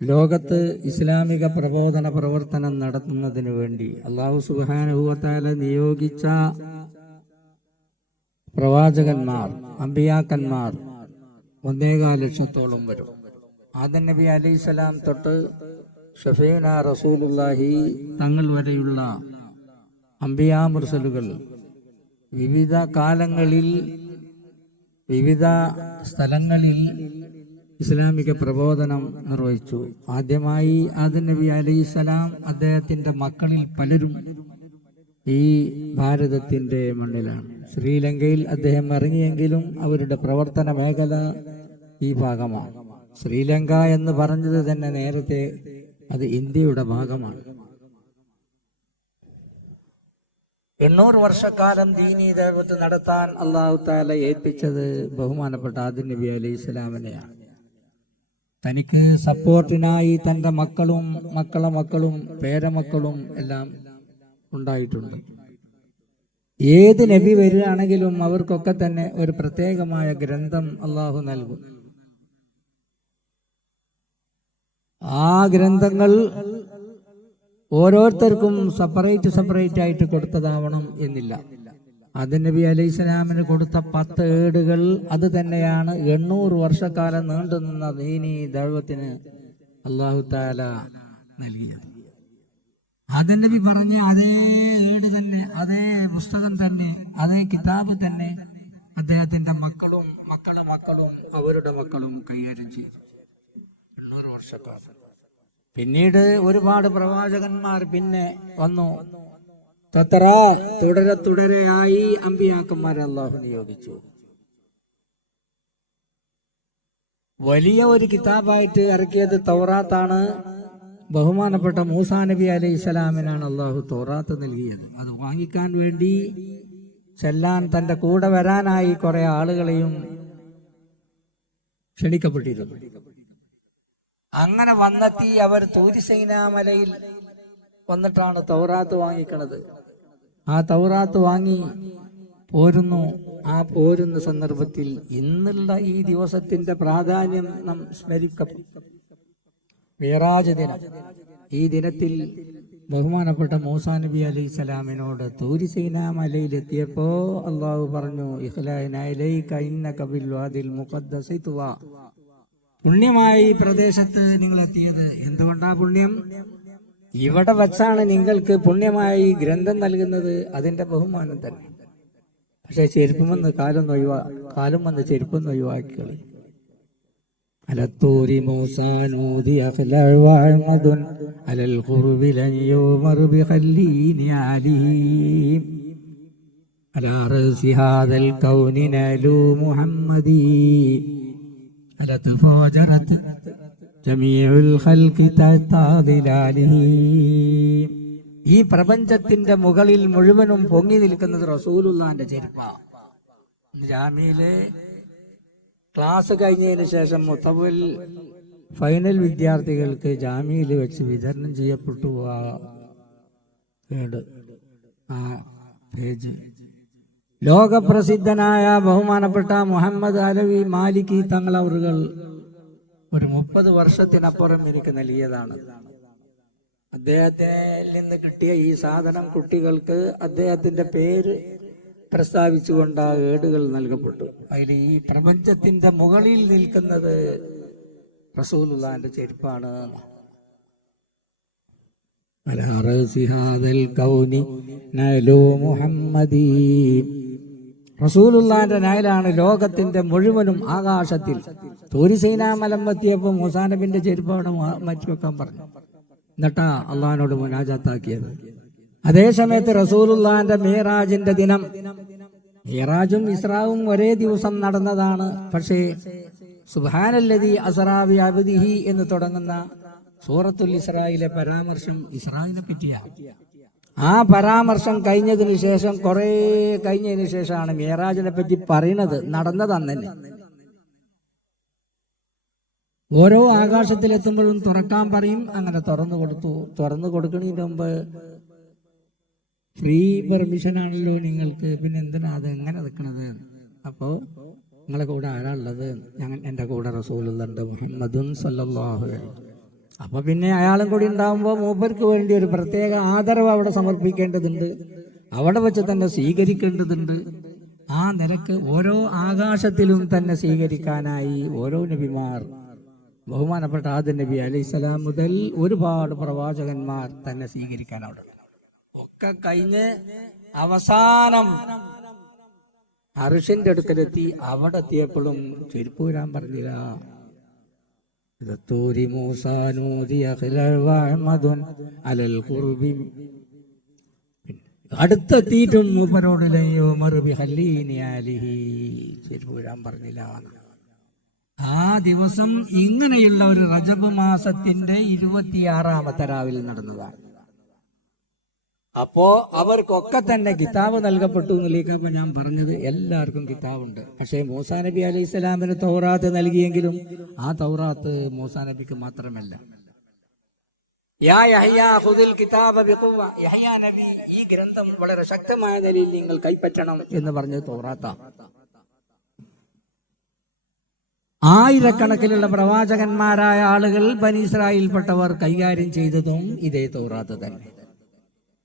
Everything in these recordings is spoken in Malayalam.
ലോകത്ത് ഇസ്ലാമിക പ്രബോധന പ്രവർത്തനം നടത്തുന്നതിന് വേണ്ടി അല്ലാഹു സുബ്ഹാനഹു വ തആല നിയോഗിച്ച പ്രവാചകന്മാർ, അമ്പിയാക്കന്മാർ 1.25 ലക്ഷത്തോളം വരും. ആദം നബി അലൈഹിസ്സലാം തൊട്ട് ഷഫീന റസൂലുള്ളാഹി തങ്ങൾ വരെയുള്ള അമ്പിയാ മുർസലുകൾ വിവിധ കാലങ്ങളിൽ വിവിധ സ്ഥലങ്ങളിൽ ഇസ്ലാമിക പ്രബോധനം നിർവഹിച്ചു. ആദ്യമായി ആദം നബി അലൈഹിസ്സലാം അദ്ദേഹത്തിന്റെ മക്കളിൽ പലരും ഈ ഭാരതത്തിന്റെ മണ്ണിലാണ്. ശ്രീലങ്കയിൽ അദ്ദേഹം ഇറങ്ങിയെങ്കിലും അവരുടെ പ്രവർത്തന മേഖല ഈ ഭാഗമാണ്. ശ്രീലങ്ക എന്ന് പറഞ്ഞത് തന്നെ നേരത്തെ അത് ഇന്ത്യയുടെ ഭാഗമാണ്. 800 വർഷക്കാലം ദീനീ ദഅവത്ത് നടത്താൻ അല്ലാഹു തആല ഏൽപ്പിച്ചത് ബഹുമാനപ്പെട്ട ആദം നബി അലൈഹിസ്സലാമിനെയാണ്. തനിക്ക് സപ്പോർട്ടിനായി തന്റെ മക്കളും മക്കളും പേരമക്കളും എല്ലാം ഉണ്ടായിട്ടുണ്ട്. ഏത് നബി വരികയാണെങ്കിലും അവർക്കൊക്കെ തന്നെ ഒരു പ്രത്യേകമായ ഗ്രന്ഥം അല്ലാഹു നൽകും. ആ ഗ്രന്ഥങ്ങൾ ഓരോരുത്തർക്കും സെപ്പറേറ്റ് ആയിട്ട് കൊടുത്തതാവണം എന്നില്ല. ആദം നബി അലൈഹിസ്സലാമിന് കൊടുത്ത 10 ഏടുകൾ അത് തന്നെയാണ് 800 വർഷക്കാലം നീണ്ടുനിന്ന ദീനീ ദഅവത്തിന് അല്ലാഹു തആല നൽകിയത്. ആദം നബി പറഞ്ഞ അതേ ഏട് തന്നെ, അതേ പുസ്തകം തന്നെ, അതേ കിതാബ് തന്നെ അദ്ദേഹത്തിന്റെ മക്കളും അവരുടെ മക്കളും കൈകാര്യം ചെയ്തു 800 വർഷക്കാലം. പിന്നീട് ഒരുപാട് പ്രവാചകന്മാർ പിന്നെ വന്നു. തുടരെയായി അമ്പിയാക്കന്മാരെ അല്ലാഹു നിയോഗിച്ചു. വലിയ ഒരു കിതാബായിട്ട് ഇറക്കിയത് തൗറാത്താണ്. ബഹുമാനപ്പെട്ട മൂസാ നബി അലൈഹിസ്സലാമിനാണ് അല്ലാഹു തൗറാത്ത് നൽകിയത്. അത് വാങ്ങിക്കാൻ വേണ്ടി ചെല്ലാൻ, തന്റെ കൂടെ വരാനായി കുറെ ആളുകളെയും ക്ഷണിക്കപ്പെട്ടിരുന്നു. അങ്ങനെ വന്നെത്തി അവർ തൂരി സൈനാ മലയിൽ വന്നിട്ടാണ് തൗറാത്ത് വാങ്ങിക്കണത്. ആ തൗറാത്ത് വാങ്ങി പോരുന്നു. ആ പോരുന്ന സന്ദർഭത്തിൽ ഇന്നുള്ള ഈ ദിവസത്തിന്റെ പ്രാധാന്യം നാം സ്മരിക്കപ്പെട്ടു. മിഅ്റാജ് ദിനം. ഈ ദിനത്തിൽ ബഹുമാനപ്പെട്ട മൂസാ നബി അലൈഹിസ്സലാമിനോട് തൂരി സൈനാ മലയിലെത്തിയപ്പോ അല്ലാഹു പറഞ്ഞു, ഇഖ്ലാനാ ഇലൈക ഇന്നക ബിൽ വാദിൽ മുഖദ്ദസി തുവാ. പുണ്യമായി ഈ പ്രദേശത്ത് നിങ്ങൾ എത്തിയത് എന്തുകൊണ്ടാ പുണ്യം? ഇവിടെ വച്ചാണ് നിങ്ങൾക്ക് പുണ്യമായി ഗ്രന്ഥം നൽകുന്നത്. അതിന്റെ ബഹുമാനം തന്നെ. പക്ഷെ ചെരുപ്പം വന്ന് കാലും വന്ന് ചെരുപ്പൊന്ന് ഒഴിവാക്കിക്കളി. അലത്തൂരി മൂസാനൂതി അഖ്ലഅമദുൻ അലൽ ഖുർബി ലൻ യുമർ ബിഖല്ലീനി അലീം അലാ റസി ഹാദൽ കൗനി നലു മുഹമ്മദി അലത്ഫാജറത് ജമീഉൽ ഖൽഖി തഅദിലാലിഹി. ഈ പ്രപഞ്ചത്തിന്റെ മുകളിൽ മുഴുവനും പൊങ്ങി നിൽക്കുന്നത് റസൂലുള്ളാന്റെ ചെരുപ്പാണ്. ജാമിയിലെ ക്ലാസ് കഴിഞ്ഞതിന് ശേഷം മുത്തവൽ ഫൈനൽ വിദ്യാർത്ഥികൾക്ക് ജാമിയിൽ വെച്ച് വിതരണം ചെയ്യപ്പെട്ടു ആ പേജ്. ലോകപ്രസിദ്ധനായ ബഹുമാനപ്പെട്ട മുഹമ്മദ് അലവി മാലിക്കി തങ്ങളവറുകൾ ഒരു 30 വർഷത്തിനപ്പുറം എനിക്ക് നൽകിയതാണ്. അദ്ദേഹത്തിൽ നിന്ന് കിട്ടിയ ഈ സാധനം കുട്ടികൾക്ക് അദ്ദേഹത്തിന്റെ പേര് പ്രസ്താവിച്ചുകൊണ്ട് ആ ഏടുകൾ നൽകപ്പെട്ടു. അതിൽ ഈ പ്രപഞ്ചത്തിന്റെ മുകളിൽ നിൽക്കുന്നത് റസൂലുള്ളാന്റെ ചെരുപ്പാണ്. അലാ റസി ഹാദൽ കൗനി നലു മുഹമ്മദി. റസൂലുള്ളാന്റെ നയലാണ് ലോകത്തിന്റെ മുഴുവനും ആകാശത്തിൽ. തൂരി സൈനാ മലം എത്തിയപ്പോൾ മൂസാ നബിന്റെ ചെരുപ്പ് അവിടെ മാറ്റി വെക്കാൻ പറഞ്ഞു. എന്നിട്ടാ അള്ളാഹിനോട് മുനാജാത്താക്കിയത്. അതേ സമയത്ത് റസൂലുള്ളാന്റെ മിഅ്റാജിന്റെ ദിനം, മിഅ്റാജും ഇസ്രാവും ഒരേ ദിവസം നടന്നതാണ്. പക്ഷേ സുബ്ഹാനല്ലദീ അസ്റാ ബി അബ്ദിഹി എന്ന് തുടങ്ങുന്ന സൂറത്തുൽ ഇസ്രായിലെ പരാമർശം ഇസ്രായിനെ പറ്റിയാണ്. ആ പരാമർശം കഴിഞ്ഞതിന് ശേഷം കുറെ കഴിഞ്ഞതിന് ശേഷമാണ് മിഅ്റാജിനെ പറ്റി പറയുന്നത്. നടന്നത് അന്ന് തന്നെ. ഓരോ ആകാശത്തിലെത്തുമ്പോഴും തുറക്കാൻ പറയും. അങ്ങനെ തുറന്നു കൊടുത്തു. തുറന്നു കൊടുക്കുന്നതിന് മുമ്പ് ഫ്രീ പെർമിഷൻ ആണല്ലോ നിങ്ങൾക്ക്, പിന്നെ എന്തിനാ അത് എങ്ങനെ നിൽക്കണത്? അപ്പോ നിങ്ങളെ കൂടെ ആരാളുള്ളത്? എന്റെ കൂടെ റസൂലുള്ളാഹി മുഹമ്മദുൻ സല്ലല്ലാഹു അലൈഹി. അപ്പൊ പിന്നെ അയാളും കൂടി ഉണ്ടാവുമ്പോൾ മൂപ്പർക്ക് വേണ്ടി ഒരു പ്രത്യേക ആദരവ് അവിടെ സമർപ്പിക്കേണ്ടതുണ്ട്, അവിടെ വെച്ച് തന്നെ സ്വീകരിക്കേണ്ടതുണ്ട്. ആ നിലക്ക് ഓരോ ആകാശത്തിലും തന്നെ സ്വീകരിക്കാനായി ഓരോ നബിമാർ, ബഹുമാനപ്പെട്ട ആദം നബി അലൈഹിസ്സലാം മുതൽ ഒരുപാട് പ്രവാചകന്മാർ തന്നെ സ്വീകരിക്കാൻ അവിടെ ഒക്കെ കഴിഞ്ഞ് അവസാനം അർശിന്റെ അടുക്കലെത്തി. അവിടെ എത്തിയപ്പോഴും ചെരുപ്പ് വരാൻ പറഞ്ഞില്ല. അടുത്തെത്തിയിട്ടും മൂപ്പരോട് ചെരുപ്പ് വരാൻ പറഞ്ഞില്ല. ആ ദിവസം ഇങ്ങനെയുള്ള ഒരു റജബ് മാസത്തിന്റെ 26-ാമത്തെ രാവിൽ നടന്നതാണ്. അപ്പോ അവർക്കൊക്കെ തന്നെ കിതാബ് നൽകപ്പെട്ടു എന്നിലേക്കപ്പോ ഞാൻ പറഞ്ഞത്. എല്ലാവർക്കും കിതാബുണ്ട്. പക്ഷേ മൂസാ നബി അലൈഹി സ്വലാമിന് തൗറാത്ത് നൽകിയെങ്കിലും ആ തൗറാത്ത് മൂസാ നബിക്ക് മാത്രമല്ല. യാ യഹ്യ ഖുദിൽ കിതാബ ബിഖുവ, യഹ്യ നബി ഈ ഗ്രന്ഥം വളരെ ശക്തമായ നിലയിൽ നിങ്ങൾ കൈപ്പറ്റണം എന്ന് പറഞ്ഞത് തൗറാത്താണ്. ആയിരക്കണക്കിനുള്ള പ്രവാചകന്മാരായ ആളുകൾ ബനി ഇസ്രായേൽപ്പെട്ടവർ കൈകാര്യം ചെയ്തതും ഇതേ തൗറാത്ത് തന്നെ.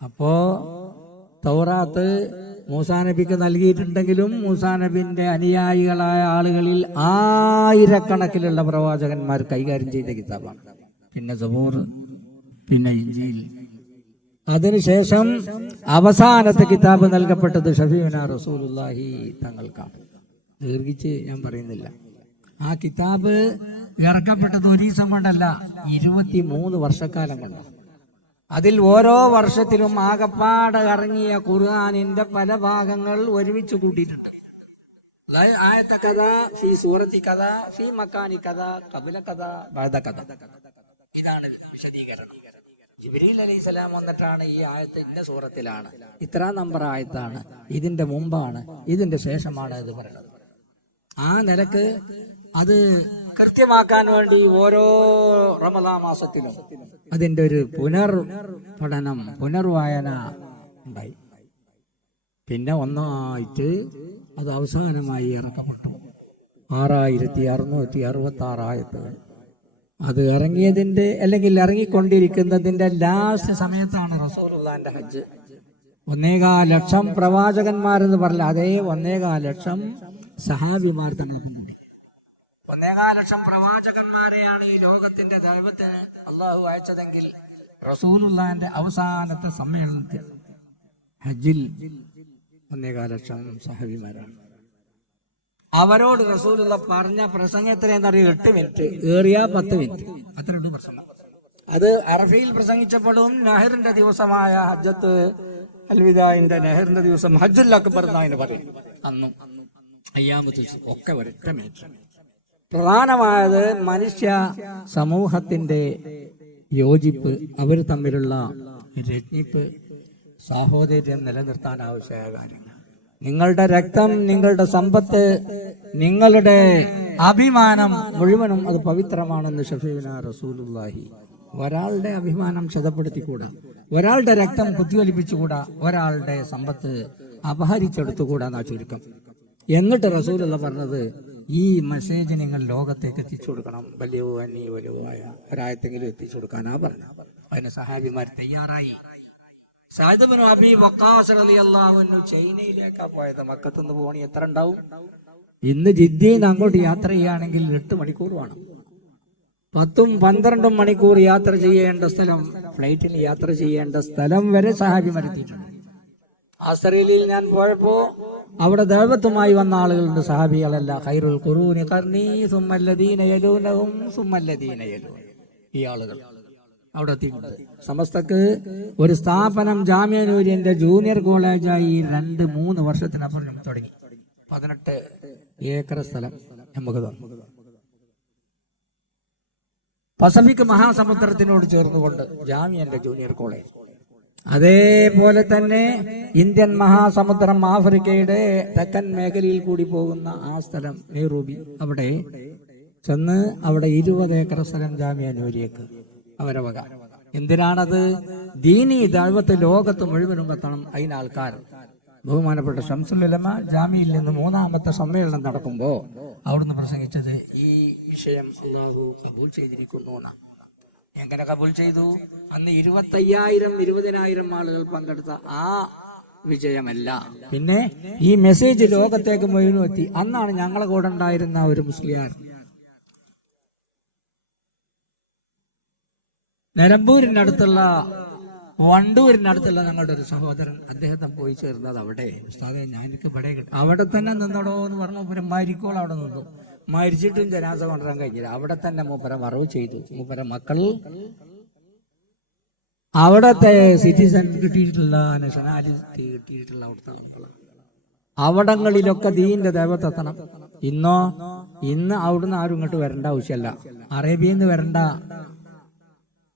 അപ്പോ തൗറാത്ത് മൂസാ നബിക്ക് നൽകിയിട്ടുണ്ടെങ്കിലും മൂസാ നബിന്റെ അനുയായികളായ ആളുകളിൽ ആയിരക്കണക്കിലുള്ള പ്രവാചകന്മാർ കൈകാര്യം ചെയ്ത കിതാബാണ്. പിന്നെ സബൂർ, പിന്നെ ഇഞ്ചീൽ. അതിനുശേഷം അവസാനത്തെ കിതാബ് നൽകപ്പെട്ടത് ഷഫീഉനാ റസൂലുള്ളാഹി തങ്ങൾക്കാണ്. ദീർഘിച്ച് ഞാൻ പറയുന്നില്ല. ആ കിതാബ് ഇറക്കപ്പെട്ടത് ഒരു ദിവസം കൊണ്ടല്ല, 23 വർഷക്കാലം കൊണ്ട്. അതിൽ ഓരോ വർഷത്തിലും ആകപ്പാടെ ഇറങ്ങിയ ഖുർആനിന്റെ പല ഭാഗങ്ങൾ ഒരുമിച്ച് കൂട്ടിയിട്ടുണ്ട്. ആയത്തെ കഥ, ഫീ സൂറത്തി കഥ, ഫീ മക്കാനി കഥ, ഖബല കഥ, ബഅദ കഥ. ഇതാണ് വിശദീകരണം. ജിബ്രീൽ അലൈഹിസ്സലാം വന്നിട്ടാണ് ഈ ആയത്ത് ഇന്ന സൂറത്തിലാണ്, ഇത്ര നമ്പർ ആയത്താണ്, ഇതിന്റെ മുമ്പാണ്, ഇതിന്റെ ശേഷമാണ് ഇത് പറയുന്നത്. ആ നിലക്ക് അത് കൃത്യമാക്കാൻ വേണ്ടി ഓരോ റമദാൻ മാസത്തിലും അതിന്റെ ഒരു പഠനം, പുനർവായന ഉണ്ടായി. പിന്നെ ഒന്നായിട്ട് അത് അവസാനമായി ഇറക്കപ്പെട്ടു. 6666 ആയത്തുകൾ. അത് ഇറങ്ങിയതിന്റെ അല്ലെങ്കിൽ ഇറങ്ങിക്കൊണ്ടിരിക്കുന്നതിന്റെ ലാസ്റ്റ് സമയത്താണ് റസൂലുള്ളാഹിന്റെ ഹജ്ജ്. 1.25 ലക്ഷം പ്രവാചകന്മാരെന്ന് പറഞ്ഞ അതേ 1.25 ലക്ഷം സഹാബിമാർ തന്നെ കൂടി. 1.25 ലക്ഷം പ്രവാചകന്മാരെയാണ് ഈ ലോകത്തിന്റെ ദൈവത്തിന് അള്ളാഹു അയച്ചതെങ്കിൽ റസൂലുള്ളാഹിന്റെ അവസാനത്തെ സമ്മേളനത്തിൽ ഹജ്ജിൽ 1.25 ലക്ഷം സഹാബിമാരാണ്. അവരോട് റസൂലുള്ള പറഞ്ഞ പ്രസംഗത്തിന് എന്നറിയ 8 മിനിറ്റ്, ഏറിയ 10 മിനിറ്റ്, അത്രയുണ്ട് പ്രസംഗം. അത് അറഫയിൽ പ്രസംഗിച്ചപ്പോഴും നെഹറിന്റെ ദിവസമായ ഹജ്ജത്ത് അൽവിദാഇന്റെ നെഹറിന്റെ ദിവസം ഹജ്ജുൽ അക്ബർ എന്നതിന് പറയും. അന്നും അയ്യാമത്ത് ഒക്കെ 1 മിനിറ്റ്. പ്രധാനമായത് മനുഷ്യ സമൂഹത്തിന്റെ യോജിപ്പ്, അവർ തമ്മിലുള്ള രഞ്ജിപ്പ്, സാഹോദര്യം നിലനിർത്താൻ ആവശ്യമായ കാര്യങ്ങൾ. നിങ്ങളുടെ രക്തം, നിങ്ങളുടെ സമ്പത്ത്, നിങ്ങളുടെ അഭിമാനം മുഴുവനും അത് പവിത്രമാണെന്ന് ഷഫീഉനാ റസൂലുള്ളാഹി. ഒരാളുടെ അഭിമാനം ക്ഷതപ്പെടുത്തിക്കൂടാ, ഒരാളുടെ രക്തം കുത്തിയൊലിപ്പിച്ചുകൂടാ, ഒരാളുടെ സമ്പത്ത് അപഹരിച്ചെടുത്തുകൂടാ എന്നാ ചുരുക്കം. എന്നിട്ട് റസൂലുള്ള പറഞ്ഞത്, ഈ മെസ്സേജ് നിങ്ങൾ ലോകത്തേക്ക് എത്തിച്ചു കൊടുക്കണം, വലിയ വലുവായ ഒരായത്തെങ്കിലും എത്തിച്ചു കൊടുക്കാനാ പറഞ്ഞത്. അതിന് സഹാബിമാർ തയ്യാറായി. സഅദ് ഇബ്നു അബീ വഖാസ് റളിയല്ലാഹു അൻഹു ചൈനയിലേക്കാ പോയത്. മക്കത്തുനിന്ന് പോകണി എത്ര ഉണ്ടാവും? ഇന്ന് ജിദ്ദയിൽ അങ്ങോട്ട് യാത്ര ചെയ്യുകയാണെങ്കിൽ 8 മണിക്കൂർ വേണം. 10-12 മണിക്കൂർ യാത്ര ചെയ്യേണ്ട സ്ഥലം, ഫ്ലൈറ്റിൽ യാത്ര ചെയ്യേണ്ട സ്ഥലം വരെ സഹാബിമാർ എത്തിയിട്ടുണ്ട്. ആസ്രയിൽ ഞാൻ പോയപ്പോ അവിടെ ദഅവത്തുമായി വന്ന ആളുകളുണ്ട്, സഹാബികളല്ല. ഖൈറുൽ ഖുറൂനി ഖർനി സുമ്മല്ലദീന യലൂനഹും സുമ്മല്ലദീന യലൂന. ഈ ആളുകൾ അവിടെ എത്തിയിട്ടുണ്ട്. സമസ്തക്ക് ഒരു സ്ഥാപനം ജാമിഅ നൂരിയന്റെ ജൂനിയർ കോളേജായി 2-3 വർഷത്തിനപ്പുറം തുടങ്ങി. 18 ഏക്കർ സ്ഥലം നമുക്ക് തന്നു. പസഫിക് മഹാസമുദ്രത്തിനോട് ചേർന്നുകൊണ്ട് ജാമിഅന്റെ ജൂനിയർ കോളേജ്. അതേപോലെ തന്നെ ഇന്ത്യൻ മഹാസമുദ്രം, ആഫ്രിക്കയുടെ തെക്കൻ മേഖലയിൽ കൂടി പോകുന്ന ആ സ്ഥലം നെയ്റോബി, അവിടെ ചെന്ന് അവിടെ 20 ഏക്കർ സ്ഥലം ജാമിഅ നൂരിയക്ക് അവരെ വക. എന്തിനാണത്? ദീനി ദഅവത്ത് ലോകത്ത് മുഴുവനും എത്തണം. അതിന് ആൾക്കാർ. ബഹുമാനപ്പെട്ട ശംസുൽ ഉലമ ജാമിയിൽ നിന്ന് 3ാമത്തെ സമ്മേളനം നടക്കുമ്പോ അവിടുന്ന് പ്രസംഗിച്ചത് ഈ വിഷയം അല്ലാഹു കബൂൽ ചെയ്തിരിക്കുന്നു. എങ്ങനെ കബൂൽ ചെയ്തു? അന്ന് 20,000 ആളുകൾ പങ്കെടുത്ത ആ വിജയമല്ല. പിന്നെ ഈ മെസ്സേജ് ലോകത്തേക്ക് മുഴുവൻ എത്തി. അന്നാണ് ഞങ്ങളെ കൂടെ ഉണ്ടായിരുന്ന ഒരു മുസ്ലിയാർ നിലമ്പൂരിനടുത്തുള്ള വണ്ടൂരിനടുത്തുള്ള ഞങ്ങളുടെ ഒരു സഹോദരൻ, അദ്ദേഹത്തെ പോയി ചേർന്നത് അവിടെ. ഉസ്താദേ ഞാനിക്ക് ഇവിടെ അവിടെ തന്നെ നിന്നടോ എന്ന് പറഞ്ഞു. മൂപ്പര മരിക്കോൾ അവിടെ നിന്നു. മരിച്ചിട്ടും ജനാസ കൊണ്ടുവരാൻ കഴിഞ്ഞില്ല. അവിടെ തന്നെ മൂപ്പര വറവ് ചെയ്തു. മൂപ്പര മക്കൾ അവിടത്തെ സിറ്റിസൺ കിട്ടിയിട്ടുള്ള, നാഷണാലിറ്റി കിട്ടിയിട്ടുള്ള അവിടുത്തെ മക്കളാണ്. അവിടങ്ങളിലൊക്കെ ദീന്റെ ദേവത്തെത്തണം. ഇന്ന് അവിടുന്ന് ആരും ഇങ്ങോട്ട് വരേണ്ട ആവശ്യമല്ല. അറേബ്യയിൽ നിന്ന് വരണ്ട,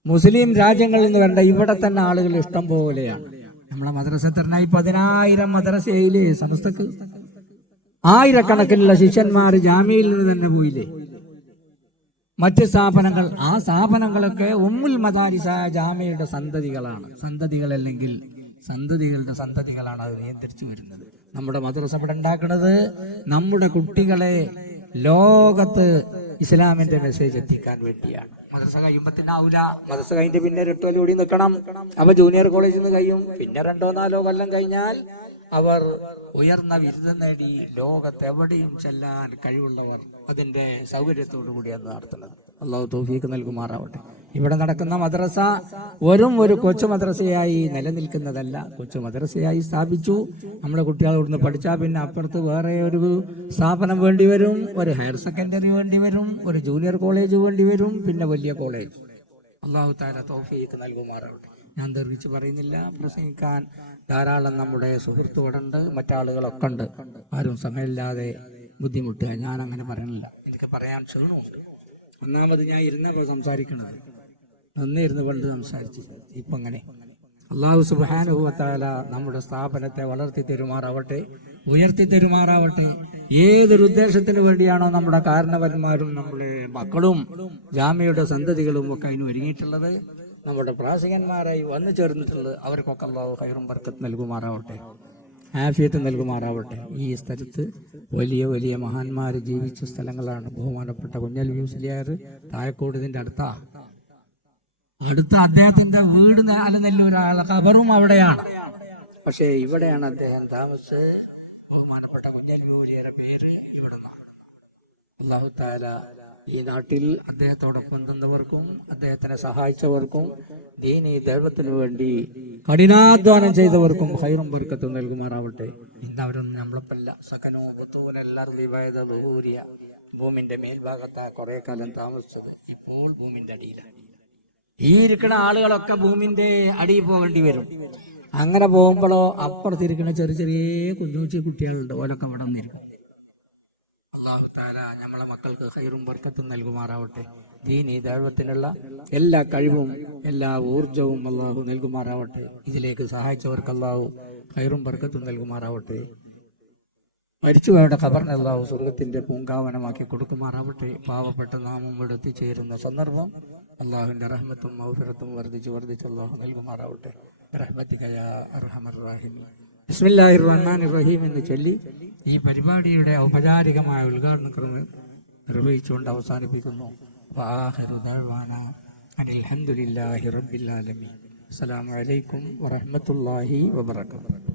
മുസ്ലിം രാജ്യങ്ങളിൽ നിന്ന് വരണ്ട, ഇവിടെ തന്നെ ആളുകൾ ഇഷ്ടം പോലെയാണ്. നമ്മളെ മദ്രസ തരണായി 10,000 മദ്രസയിലെ സമസ്തക്ക് ആയിരക്കണക്കിനുള്ള ശിഷ്യന്മാർ ജാമ്യയിൽ നിന്ന് തന്നെ പോയില്ലേ. മറ്റ് സ്ഥാപനങ്ങൾ, ആ സ്ഥാപനങ്ങളൊക്കെ ഉമ്മുൽ മദാരിസായ ജാമ്യയുടെ സന്തതികളാണ്. സന്തതികളല്ലെങ്കിൽ സന്തതികളുടെ സന്തതികളാണ് അത് നിയന്ത്രിച്ചു വരുന്നത്. നമ്മുടെ മദ്രസ ഇവിടെ ഉണ്ടാക്കുന്നത് നമ്മുടെ കുട്ടികളെ ലോകത്ത് ഇസ്ലാമിന്റെ മെസ്സേജ് എത്തിക്കാൻ വേണ്ടിയാണ്. മദ്രസ കഴിയുമ്പത്തിനാവൂല. മദ്രസ കഴിഞ്ഞിട്ട് പിന്നെ 8 കൊല്ലം കൂടി നിൽക്കണം. അപ്പൊ ജൂനിയർ കോളേജിൽ നിന്ന് കഴിയും. പിന്നെ 2-4 കൊല്ലം കഴിഞ്ഞാൽ അവർ ഉയർന്ന ബിരുദം നേടി ലോകത്ത് എവിടെയും ചെല്ലാൻ കഴിവുള്ളവർ അതിന്റെ സൗകര്യത്തോടു കൂടിയാണ് നടത്തുന്നത്. അള്ളാഹു തൗഫീഖ് നൽകുമാറാവട്ടെ. ഇവിടെ നടക്കുന്ന മദ്രസ ഒരു കൊച്ചു മദ്രസയായി നിലനിൽക്കുന്നതല്ല, കൊച്ചു മദ്രസയായി സ്ഥാപിച്ചു. നമ്മുടെ കുട്ടികൾ ഇവിടുന്ന് പഠിച്ചാൽ പിന്നെ അപ്പുറത്ത് വേറെ ഒരു സ്ഥാപനം വേണ്ടി വരും, ഒരു ഹയർ സെക്കൻഡറി വേണ്ടി വരും, ഒരു ജൂനിയർ കോളേജ് വേണ്ടി വരും, പിന്നെ വലിയ കോളേജ്. അള്ളാഹു തആല തൗഫീഖ് നൽകുമാറാവട്ടെ. ഞാൻ ദീർഘിച്ച് പറയുന്നില്ല. പ്രസംഗിക്കാൻ ധാരാളം നമ്മുടെ സുഹൃത്തുക്കളുണ്ട്, മറ്റാളുകളൊക്കെ ഉണ്ട്. ആരും സമയമില്ലാതെ ബുദ്ധിമുട്ടുക. ഞാൻ അങ്ങനെ പറയണില്ല. എനിക്ക് പറയാൻ ക്ഷീണമുണ്ട്. ഒന്നാമത് ഞാൻ ഇരുന്നപ്പോൾ സംസാരിക്കണത് ഇരുന്ന് പണ്ട് സംസാരിച്ചു. ഇപ്പൊ അങ്ങനെ അല്ലാഹു സുബ്ഹാനഹു വ തആല നമ്മുടെ സ്ഥാപനത്തെ വളർത്തി തരുമാറാവട്ടെ, ഉയർത്തി തരുമാറാവട്ടെ. ഏതൊരു ഉദ്ദേശത്തിന് വേണ്ടിയാണോ നമ്മുടെ കാരണവന്മാരും നമ്മുടെ മക്കളും ജാമ്യയുടെ സന്തതികളും ഒക്കെ അതിന് ഒരുങ്ങിയിട്ടുള്ളത്, നമ്മുടെ പ്രാസംഗികന്മാരായി വന്നു ചേർന്നിട്ടുള്ളത്, അവർക്കൊക്കെ അല്ലാഹു ഖൈറും ബർക്കത്ത് നൽകുമാറാവട്ടെ, ആഫിയത്ത് നൽകുമാറാവട്ടെ. ഈ സ്ഥലത്ത് വലിയ വലിയ മഹാന്മാർ ജീവിച്ച സ്ഥലങ്ങളാണ്. ബഹുമാനപ്പെട്ട കുഞ്ഞലവി മുസ്ലിയാർ താഴക്കോട് ഇതിന്റെ അടുത്ത അദ്ദേഹത്തിന്റെ വീട് അലനെല്ലൂരാളെ ഖബറും അവിടെയാണ്. പക്ഷെ ഇവിടെയാണ് അദ്ദേഹം താമസിച്ച്. ബഹുമാനപ്പെട്ട കുഞ്ഞലവി മുസ്ലിയാരുടെ പേര് ഇവിടുന്നാണ്. അല്ലാഹു തആല ഈ നാട്ടിൽ അദ്ദേഹത്തോടൊപ്പം നിന്നവർക്കും അദ്ദേഹത്തിനെ സഹായിച്ചവർക്കും ദീനി ദൈവത്തിനു വേണ്ടി കഠിനാധ്വാനം ചെയ്തവർക്കും ഖൈറും ബർക്കത്തും നൽകുമാറാവട്ടെ. ഇന്ന് അവരൊന്നും നമ്മളപ്പല്ല. ഭൂമിന്റെ മേൽഭാഗത്താ കുറെ കാലം താമസിച്ചത്. ഇപ്പോൾ ഭൂമിന്റെ അടിയിലാണ്. ഈ ഇരിക്കുന്ന ആളുകളൊക്കെ ഭൂമിന്റെ അടിയിൽ പോകേണ്ടി വരും. അങ്ങനെ പോകുമ്പോഴോ അപ്പുറത്തിരിക്കുന്ന ചെറിയ ചെറിയ കുഞ്ഞു കുട്ടികളുണ്ട്, ഓലൊക്കെ ഇവിടെ നിന്നിരിക്കും. അല്ലാഹു തആല നമ്മളെ മക്കൾക്ക് ഖൈറും ബർക്കത്തും നൽകുമാറാവട്ടെ. ദീനി ദഅവത്തിനുള്ള എല്ലാ കഴിവും എല്ലാ ഊർജവും അല്ലാഹു നൽകുമാറാവട്ടെ. ഇതിലേക്ക് സഹായിച്ചവർക്ക് അല്ലാഹു ഖൈറും ബർക്കത്തും നൽകുമാറാവട്ടെ. മരിച്ചുപോയവരുടെ ഖബറിനെ അല്ലാഹു സ്വർഗ്ഗത്തിന്റെ പൂങ്കാവനമാക്കി കൊടുക്കുമാറാവട്ടെ. പാവപ്പെട്ട നാമം ഇവിടെ എത്തിച്ചേരുന്ന സന്ദർഭം അല്ലാഹുവിന്റെ റഹ്മത്തും മഗ്ഫിറത്തും വർദ്ധിച്ച് അല്ലാഹു നൽകുമാറാവട്ടെ. റഹ്മതിക യാ അർഹമർ റഹീമീൻ. ബിസ്മില്ലാഹിർ റഹ്മാനിർ റഹീം എന്ന് ചൊല്ലി ഈ പരിപാടിയുടെ ഔപചാരികമായ ഉദ്ഘാടന ക്രമം നിർവഹിച്ചുകൊണ്ട് അവസാനിപ്പിക്കുന്നു. വആഖിറു ദഅ്വാനാ അനിൽ ഹംദുലില്ലാഹി റബ്ബിൽ ആലമീൻ. അസ്സലാമു അലൈക്കും വറഹ്മത്തുള്ളാഹി വബറകാതുഹു.